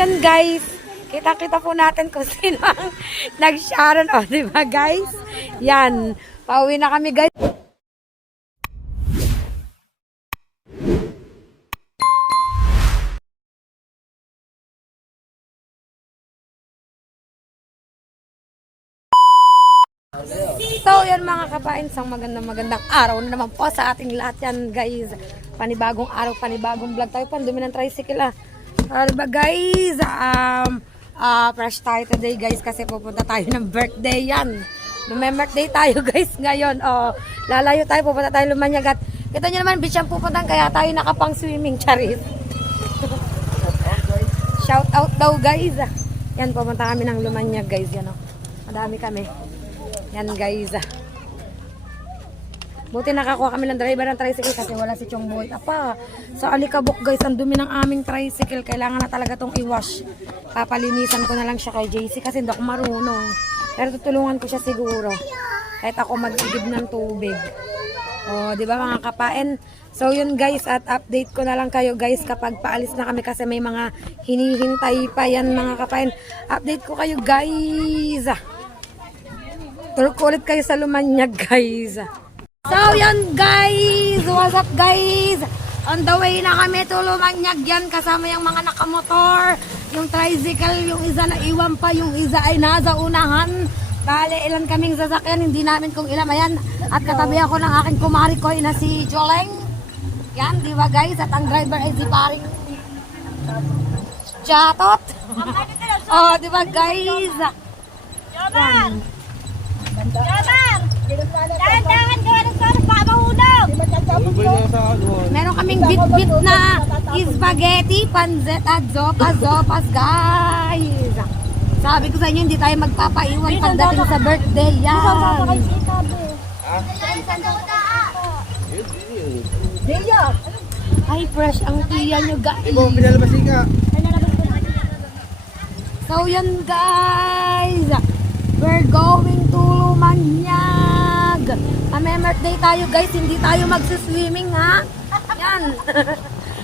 Yan guys, kita-kita po natin kung sino ang nag-sharon. O, diba guys? Yan, pauwi na kami guys. So, yan mga kapain, isang magandang araw na naman po sa ating lahat yan guys. Panibagong araw, panibagong vlog tayo. Pandumi ng tricycle diba guys? Fresh tayo today guys kasi pupunta tayo ng birthday yan. May birthday tayo guys ngayon. Lalayo tayo, pupunta tayo Lumanyag at kita nyo naman beach ang pupuntan kaya tayo nakapang swimming, charis. Shout out daw guys. Yan, pupunta kami ng Lumanyag guys. Yan madami kami. Yan guys. Buti nakakuha kami ng driver ng tricycle kasi wala si Chong Boy. Apa, sa Alikabok guys, ang dumi ng aming tricycle. Kailangan na talaga tong i-wash. Papalinisan ko na lang siya kay JC kasi hindi ako marunong. Pero tutulungan ko siya siguro. Kahit ako mag-igib ng tubig. Di ba mga kapain? So yun guys, at update ko na lang kayo guys kapag paalis na kami kasi may mga hinihintay pa yan mga kapain. Update ko kayo guys. Tour ko ulit kayo sa Lumanyag guys. So yan guys, what's up guys? On the way na kami to Lumanyag yan kasama yung mga nakamotor, yung tricycle, yung isa na iwan pa, yung isa ay nasa unahan. Bale, ilan kaming sasakyan, hindi namin kung ilan yan. At katabi ako ng aking kumari ko na si Joleng. Yan, di ba guys? At ang driver ay si paring Jatot. Di ba guys? Yan. Dahan-dahan gawa ng sarap, baka mahulog. Meron kaming bit-bit na spaghetti, panzet at zopas guys. Sabi ko sa inyo, hindi tayo magpapaiwan pagdating sa birthday yan. Ay, fresh ang tiya nyo guys. So yan guys, we're going to Lumanyag. May birthday tayo guys, hindi tayo magsuswimming ha. Yan.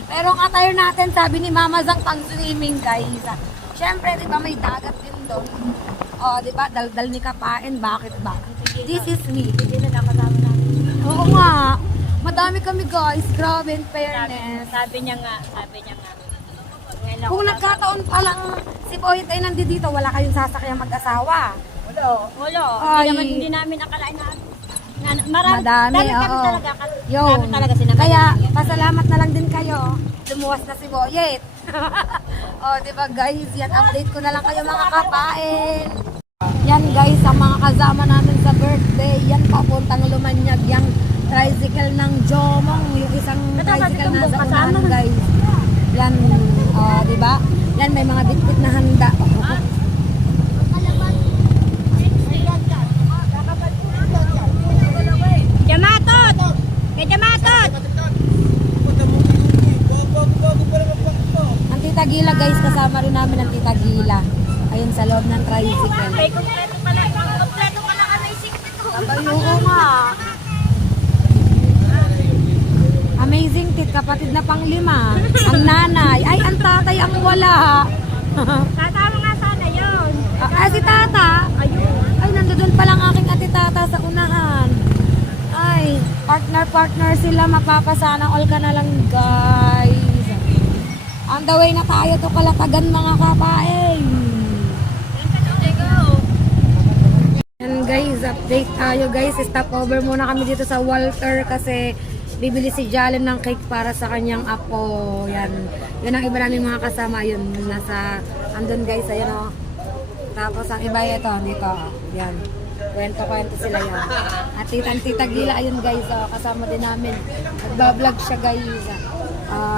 Pero ang attire natin, sabi ni Mama Zang, pang swimming guys. Siyempre, di ba may dagat din doon. Di ba, daldal ni Kapain, bakit ba? This is me. Oo nga. Madami kami guys, grabe in fairness. Sabi niya nga. Kung nagkataon pa lang si Boyet ay nandito, wala kayong sasakyan mag-asawa. Wala. Hindi namin akalain na Madami, oo. Dami talaga sinabay. Kaya, pasalamat na lang din kayo. Lumuwas na si Boyet. Diba guys, yan, update ko na lang kayo mga kapain. Yan guys, ang mga kasama namin sa birthday. Yan, papuntang Lumanyag. Yung tricycle ng Jomong. Yung isang tricycle na sa unahan guys. Yan, diba? Yan, may mga bitbit na handa. Ang Tita Gila guys, kasama rin namin ang Tita Gila. Ayun sa loob ng tricycle. Ay, kompleto pala ka na isip ito. Oo nga. Amazing tit, kapatid na pang 5. Ang nanay, ay ang tatay ang wala. Kasama nga sana yun. Si tata. Ayun. Ay, nandoon pa lang aking ati tata sa unahan. Ay, partner sila, mapapasana all ka na lang guys. On the way na tayo to Kalatagan mga kapain. Yan guys, update tayo guys. Stop over muna kami dito sa Walter kasi bibili si Jalen ng cake para sa kanyang apo. Yan. Yun ang iba namin mga kasama. Yun, nasa, andun guys, ayun o. Tapos ang iba ito, dito. Yan. Kwento sila yan. At Tita Gila, ayun guys, kasama din namin. Nagbablog siya guys.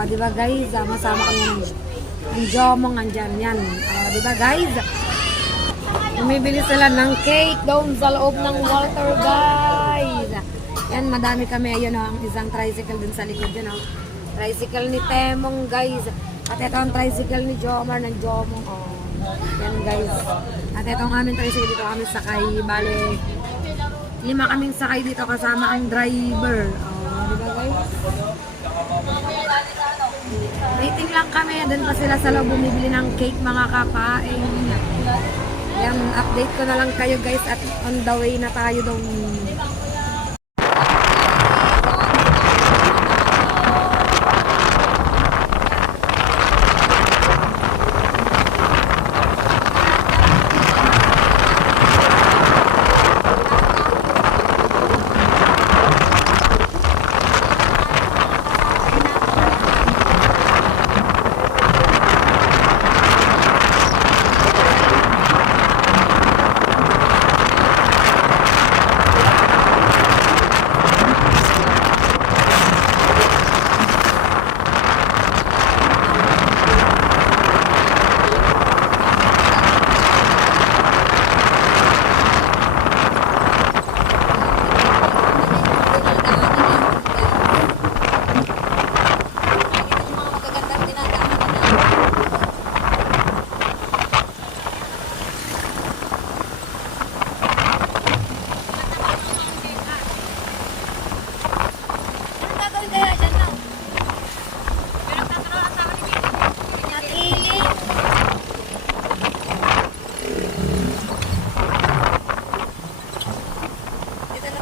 Diba guys, masama kami ng Jomong andyan. Yan. Diba guys? Bumibili sila ng cake doon sa loob ng Walter guys. Yan, madami kami. Ayun ang isang tricycle dun sa likod yun. Tricycle ni Temong guys. At ito ang tricycle ni Jomar ng Jomong. Yan guys. At ito ang aming tricycle, dito kami sakay. Bale, 5 kaming sakay dito kasama ang driver. Diba guys? Waiting lang kami. Doon pa sila sa loob bumibili ng cake mga kapaing. Yan, update ko na lang kayo guys at on the way na tayo doon.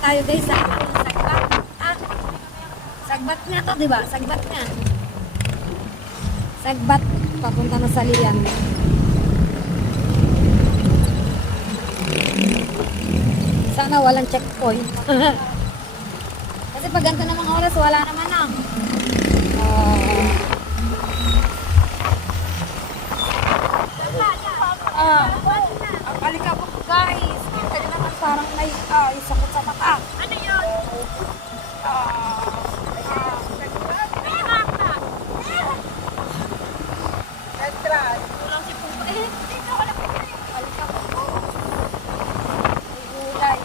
Tayo guys sa Sagbat. Sagbat nga to, di ba? Sagbat nga. Sagbat, papunta na sa Lian. Sana walang checkpoint. Kasi pag ganito na mga oras, wala naman na. Ang alikabok guys. Kaya naman parang may sakot sa mata. Ano yun? Kulang si Pupa. Dito wala pa yun. Alikabok ko. May gulay.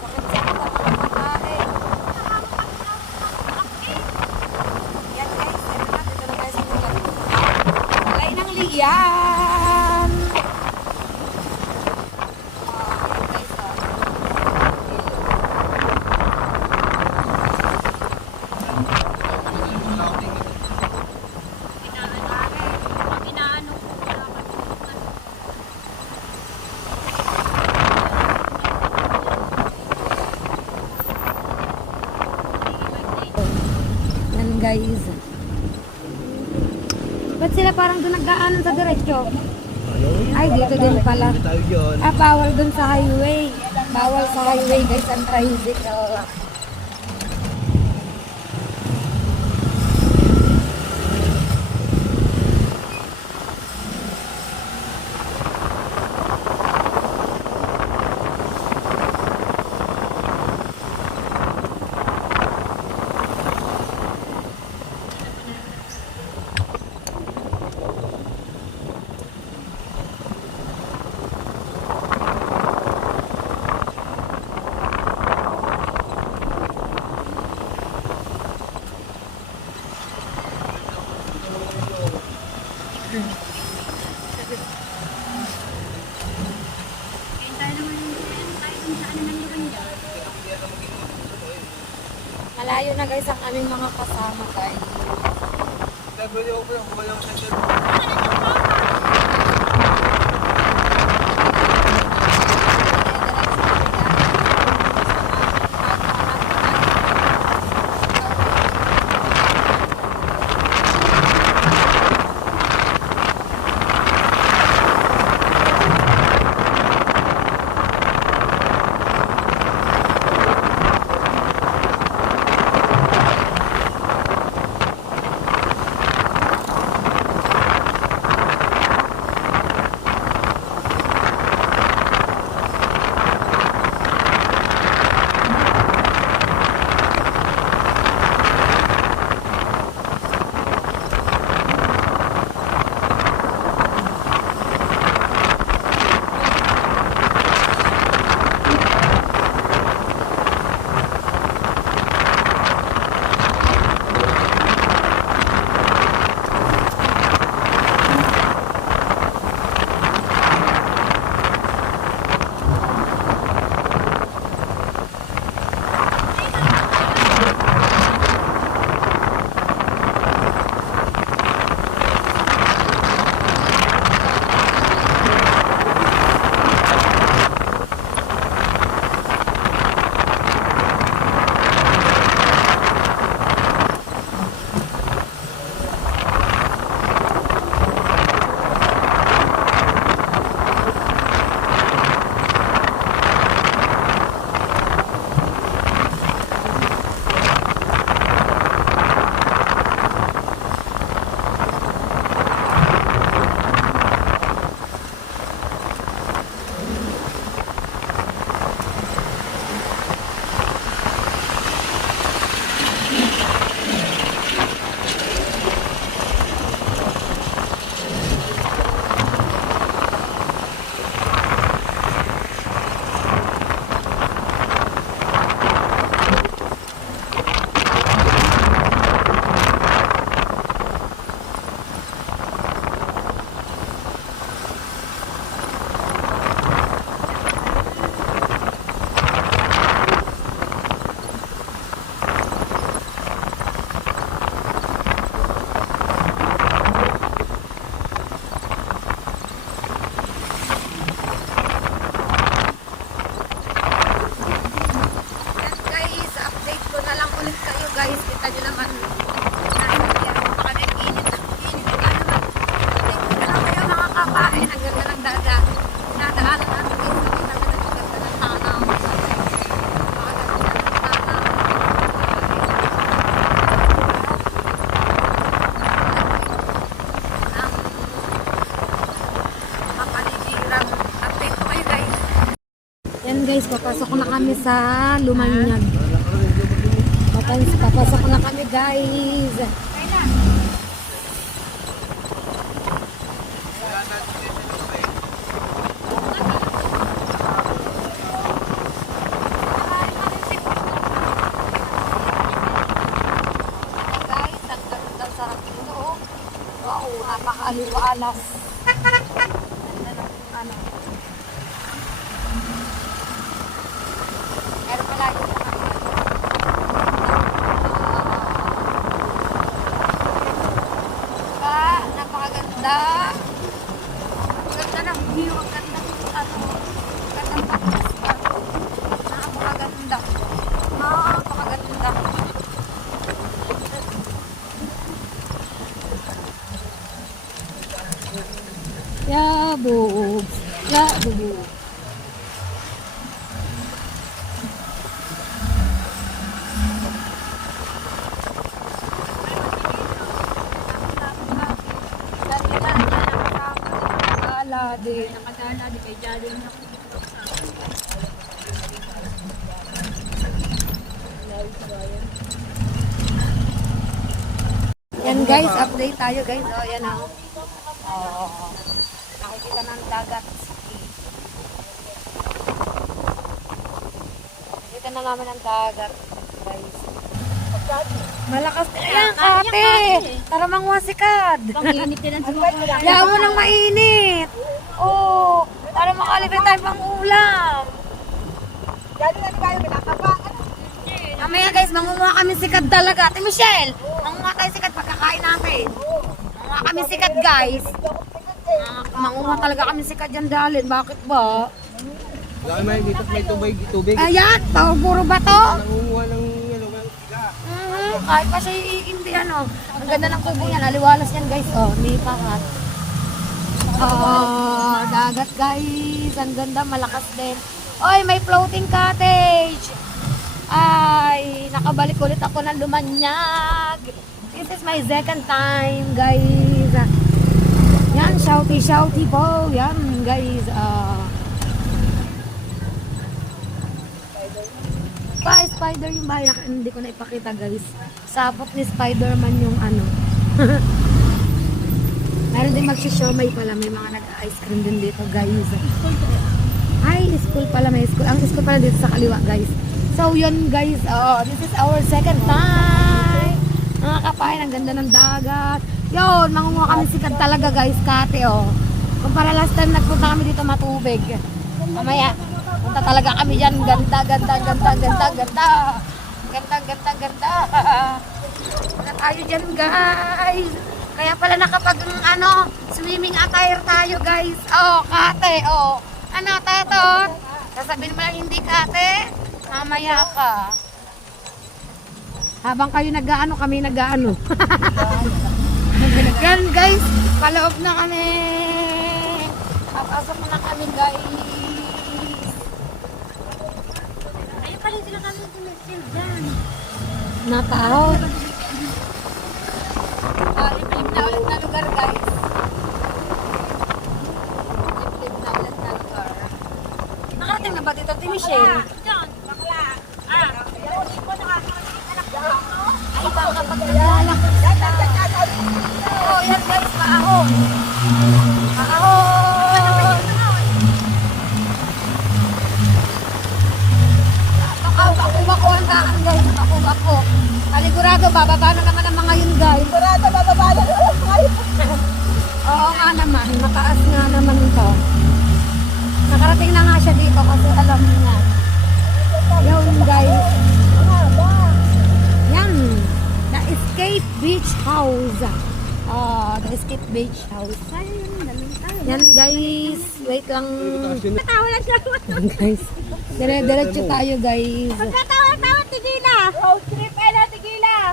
Sakit-sakit ang mga mata eh. Yan guys. Dito na tayo sa lugar. Alay ng liyan. Inaano ko. Yan guys. Ba't sila parang doon nagdaanan sa diretso? Ay, dito din pala. Bawal doon sa highway. Bawal sa highway guys ang tricycle. Malayo na guys ang aming mga kasama guys. guys, papasok na kami sa Lumanyag. Papasok na kami guys. Guys, ang ganda sarap dito. Wow, napakaaliwalas. Ano? Meron pala yung napakaganda. Ang ganda ng view, ang ganda ng ano, ang ganda ng pagkasta. Napakaganda. Napakaganda. Yabog. Yabog. Nakadala di kay Jalen na. Yan guys, update tayo guys. Oh, yan oh. Oh, nakikita ng dagat. Nakikita na naman ang dagat, guys. Malakas din. Ayan, ate! Tara mangwasikad. Pang-init din ang sumama. Yaw mo nang mainit. Oh, para makalipin tayo pang ulam. Mamaya guys, mangunguha kami sikad talaga. Ate Michelle, mangunguha tayo sikad pagkakain natin. Mangunguha kami sikad guys. Mangunguha talaga kami sikad yan dalin. Bakit ba? Dahil may dito may tubig. Ayan, puro bato. Nangunguha ng Kahit pa siya hindi ano. Ang ganda ng kubo yan. Aliwalas yan guys. Oh, may pakat. Oh, dagat guys. Ang ganda, malakas din. Oy, may floating cottage. Ay, nakabalik ulit ako ng Lumanyag. This is my second time, guys. Yan, shouty po. Yan, guys. Spider yung bahay. Hindi ko na ipakita, guys. Sapot ni Spider-Man yung ano. Meron din magsisiomay pala. May mga nag-ice cream din dito, guys. Ay, school pala. May school. Ang school pala dito sa kaliwa, guys. So, yun guys, this is our second time. Mga kapain, ang ganda ng dagat. Yun, mangunguha kami sikad talaga guys, kate oh. Kung para last time nagpunta kami dito matubig. Mamaya, punta talaga kami dyan. Ganda. Punta tayo dyan guys. Kaya pala nakapag, swimming attire tayo guys. Oh, kate, oh. Ano, tatot? Sasabihin mo lang hindi kate. Mamaya ka. Habang kayo nag-aano, kami nag-aano. Yan guys, paloob na kami. Papasok na kami guys. Ayun pala sila kami tumisil dyan. Natao. Liblib na ulit na lugar guys. Liblib na ulit na lugar. Nakarating na ba dito, Ate Michelle? Diyan, bakla. Ay, baka pag naglalak sila. Oh, yan guys, maahon. Maahon. Bako ang kaan guys, bako. Paligurado, bababa na naman ang mga yun guys. Sigurado, bababa na naman mga yun. Oo nga naman, mataas nga naman ito. Nakarating na nga siya dito kasi alam niya. Yun guys. Yan. The Escape Beach House. The Escape Beach House. Yan guys. Wait lang. Tawa lang siya. Guys. Dire-diretso tayo guys. Pagkatawa-tawa, tigila. Road trip, tigila.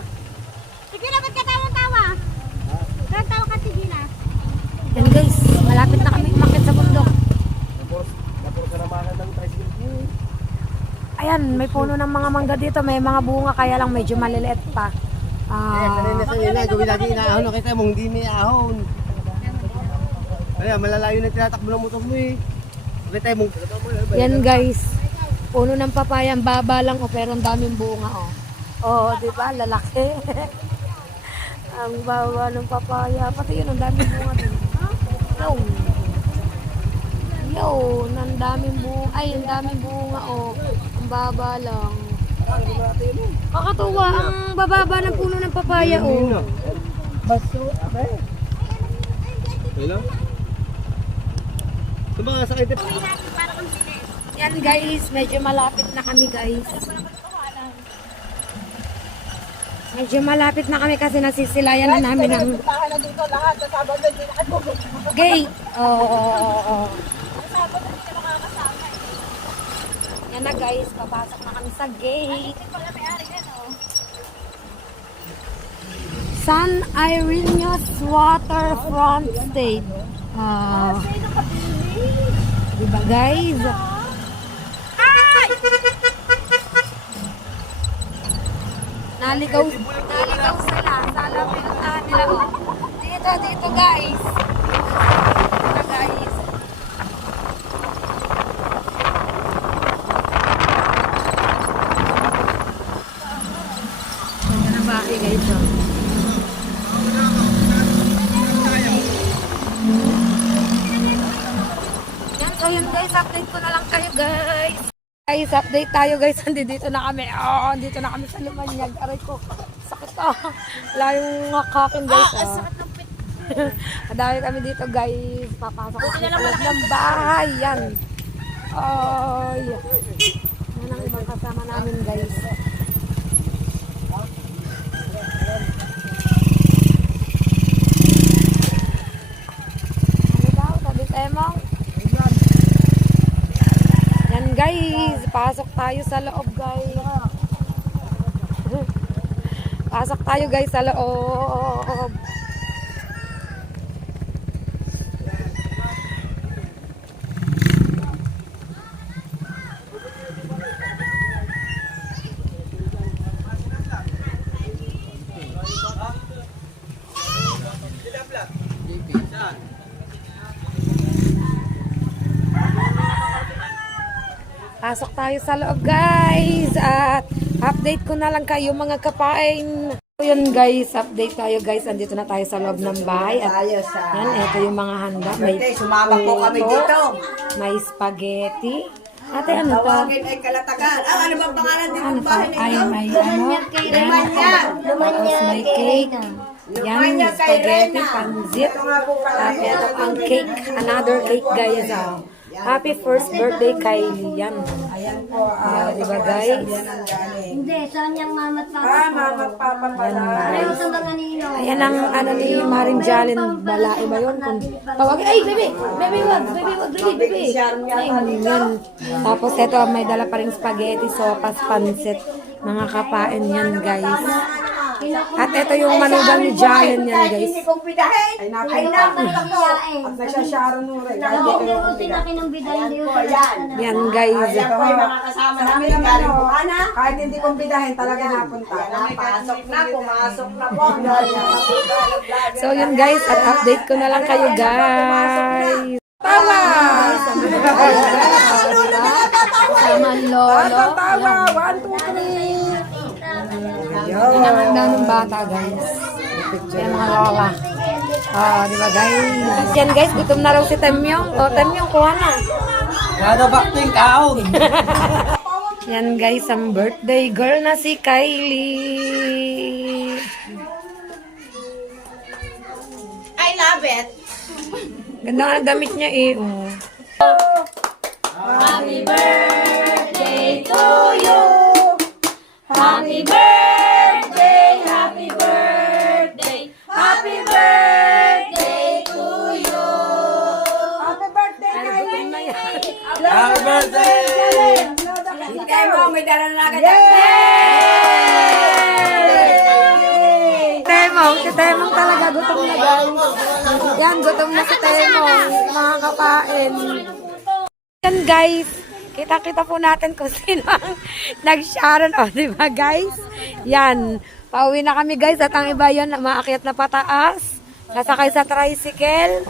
Tigila, ba't katawa-tawa? Katawa ka, tigila. Yan guys. Malapit na kami umakit sa bundok. Tapos karamahan ng tricycle. Ayan, may puno ng mga mangga dito. May mga bunga kaya lang medyo maliliit pa. Kanina sa ina, gawin lagi inaahon. Nakita mo, hindi may ahon. Kaya malalayo na tinatakbo ng motor mo eh. Nakita mo. Yan guys. Puno ng papaya, ang baba lang oh, pero ang daming bunga oh. Oh, di ba? Lalaki. Ang baba ng papaya. Pati yun, ang daming bunga din. Yun. Yun, ang daming bunga. Ay, ang daming bunga oh. Ang baba lang. Kakatuwa, ang bababa ng puno ng papaya oh. Baso, abe. Hello? Tumanga sa kitip. Yan guys, medyo malapit na kami guys. Medyo malapit na kami kasi nasisilayan na namin ang gate. Oo. Yan na guys, papasok na kami sa gate. San Irene's Waterfront State. Diba guys? Naligaw sila sa lapintahan nila oh. Dito guys. Dito guys. Ganda ng bahay guys oh. Yan, so yun guys, update ko na lang kayo guys. Guys, update tayo guys. Dito na kami. Oh, dito na kami sa Lumanyag. Aray ko. Sakit ah. Wala yung ngakakin guys. Sakit ng pit. Madami kami dito guys. Papasok kami sa loob ng bahay. Yan. Ay. Yan ang ibang kasama namin guys. Ano daw? Sabi Temong? Guys, pasok tayo sa loob guys. Pasok tayo guys sa loob. Pasok tayo sa loob guys at update ko na lang kayo mga kapain. So yun guys, update tayo guys. Andito na tayo sa loob ng bahay at yan, ito yung mga handa. May sumama po kami dito. May spaghetti. Ate ano to? Tawagin ay Kalatagan. Ano bang pangalan dito Ano ng to? bahay Ay ninyo? may ano? Tapos may cake. Yan, spaghetti, pansit. At ito ang cake. Another cake guys. Happy first birthday Kylie. Yan. Ayan po. Diba guys? Hindi, saan yung mama at papa? Mama at papa pala. Ayaw sa mga nino. Ayan ang ano ni Maring Jalen. Balae ba yun? Kung tawag, ay bebe! Bebe wag! Bebe wag! Bebe! Ay, yan. Tapos ito may dala pa rin spaghetti, sopas, pansit. Mga kapain yan guys. At ito yung manugang ni Jalen yan guys. Hindi kong pidahin. Ay napunta po. At nagsasyaron mo rin. Nakautin na kinumbida, hindi ko Yan guys. Yan po yung mga kasama namin. Galing po ana. Kahit hindi kong bidahin, talaga napunta. Pasok na, pumasok na po. So yun guys, at update ko na lang kayo guys. Tawa! Sama lolo. Tawa! 1, 2, 3! Pinanganda ng bata guys. Yan mga lola. Di ba guys? Yan guys, gutom na raw si Temyong. O Temyong, kuha na. Wala bakting kaon. Yan guys, ang birthday girl na si Kylie. I love it. Ganda nga ang damit niya eh. Oh. Happy birthday to you. Happy birthday, happy birthday, happy birthday to you. Happy birthday, Kylie! Happy birthday! Kaya may dala na agad. Si Temong talaga gutom na guys. Yan, gutom na si Temong, mga kapain. Yan guys, kita-kita po natin kung sino ang nag-sharon. O, di ba guys? Yan, pauwi na kami guys at ang iba yun, maakyat na pataas. Sasakay sa tricycle.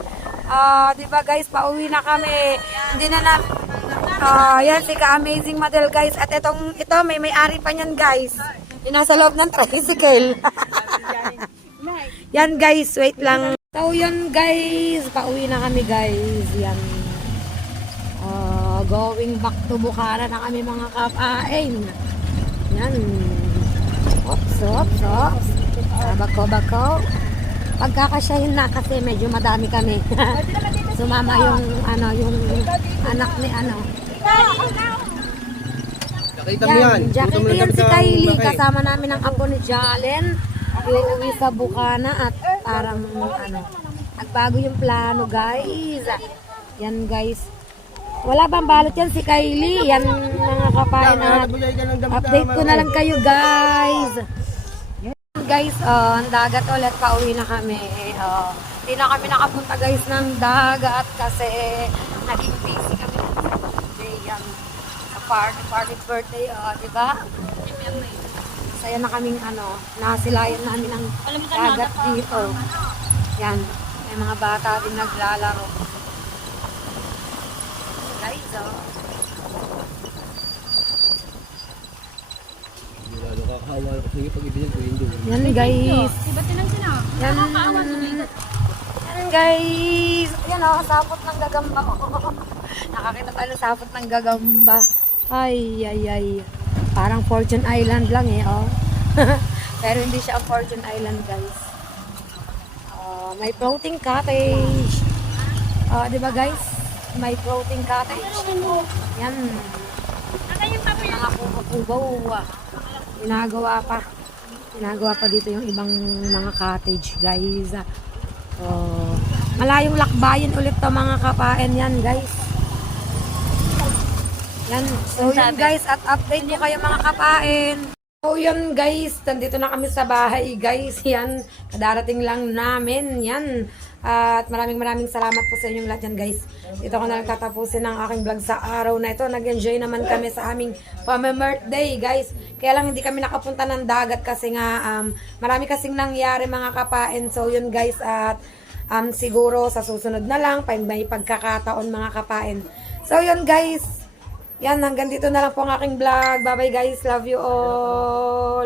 Di ba guys, pauwi na kami. Hindi na namin Yan si Ka-Amazing Model guys. At ito may may-ari pa niyan guys. Yung nasa loob ng tricycle. Yan guys, wait lang. So yan guys, pauwi na kami guys. Yan. Going back to Bukara na kami mga kapain. Yan. Ops. Bako. Pagkakasyahin na kasi medyo madami kami. Sumama yung anak ni Nakita mo yan. Jackie Gutom na yan si ka, Kylie. Maki. Kasama namin ang apo ni Jalen. Iuwi sa Bukana at parang nagbago yung plano guys. Yan guys. Wala bang balot yan si Kylie. Yan mga kapain at update ko na lang kayo guys. Yan guys, ang dagat ulit, pauwi na kami. Hindi na kami nakapunta guys ng dagat kasi naging busy kami ng birthday. Yan. Sa party birthday, diba? Saya na kaming nasilayan namin ang dagat dito. Yan. May mga bata din naglalaro. Guys, yan guys. Yan guys. Yan sapot ng gagamba. Nakakita tayo ng sapot ng gagamba. Ay. Parang Fortune Island lang Pero hindi siya ang Fortune Island guys. May floating cottage. Diba guys? May floating cottage. Yan. Mga kubo-kubo. Ginagawa pa dito yung ibang mga cottage guys. Malayong lakbayin ulit to mga kapain yan guys. Yan. So yun guys, at update ko kayo mga kapain. So yun guys, nandito na kami sa bahay guys. Yan, kadarating lang namin. Yan. At maraming salamat po sa inyong lahat yan guys. Ito ko na lang tatapusin ang aking vlog sa araw na ito. Nag-enjoy naman kami sa aming pamimirthday guys. Kaya lang hindi kami nakapunta ng dagat kasi nga marami kasing nangyari mga kapain. So yun guys, at siguro sa susunod na lang may pagkakataon mga kapain. So yun guys, yan, hanggang dito na lang po ang aking vlog. Bye bye guys, love you all.